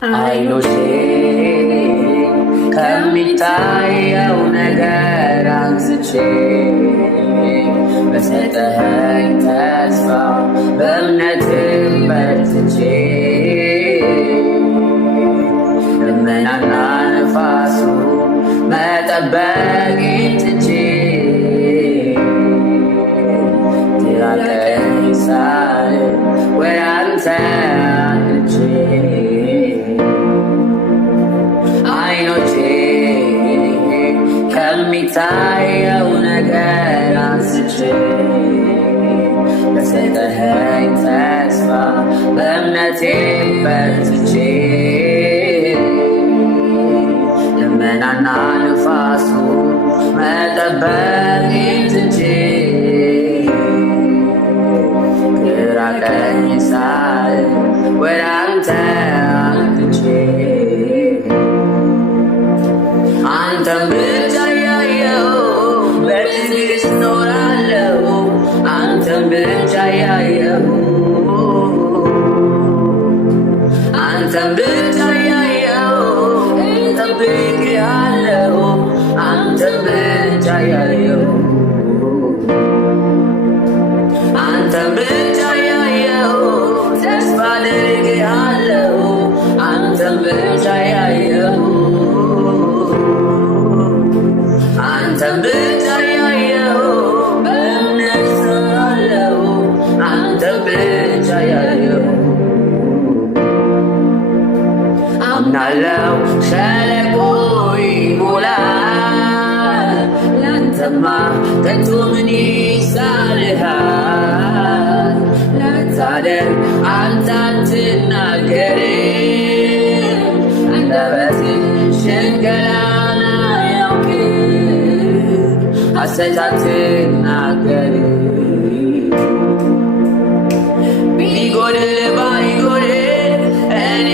አይኖቼ ከሚታየው ነገር አንስቼ በሰጠኸኝ ተስፋ በእምነትም በርትቼ ደመናና ነፋሱ መጠበቄን ትቼ ግራ ቀኝ ሳልል ወደ አንተ አቅንቼ አይኖቼ ከሚታየው ነገር አንስቼ በሰጠኸኝ ተስፋ በእምነቴም በርትቼ ደመናና ነፋሱ መጠበቄን ትቼ ግራ ቀኝ ሳልል ወደ አንተ አቅንቼ አንተን ብቻ ያየው በትዕግስት እኖራለሁ። አንተን ብቻ ያየው አንተን ብቻ ያየው እጠብቅሃለሁ። አንተን ብቻ ያየው አንተን ብቻ ያየው ተስፋ አደርግሃለሁ። አንተን ብቻ ያየው አንተን ብቻ ያየው በእምነት እኖራለሁ። አንተን ብቻ ያየው አምናለሁ ሸለቆ ይሞላል። ላንተማ ከቶ ምን ይሳንሃል? ላታደርግ አንተ አትናገርም። አንደበትህ ሽንገላን አያውቅም። ሐሰት አትናገርም። ቢጎድል ባይጎድል እኔ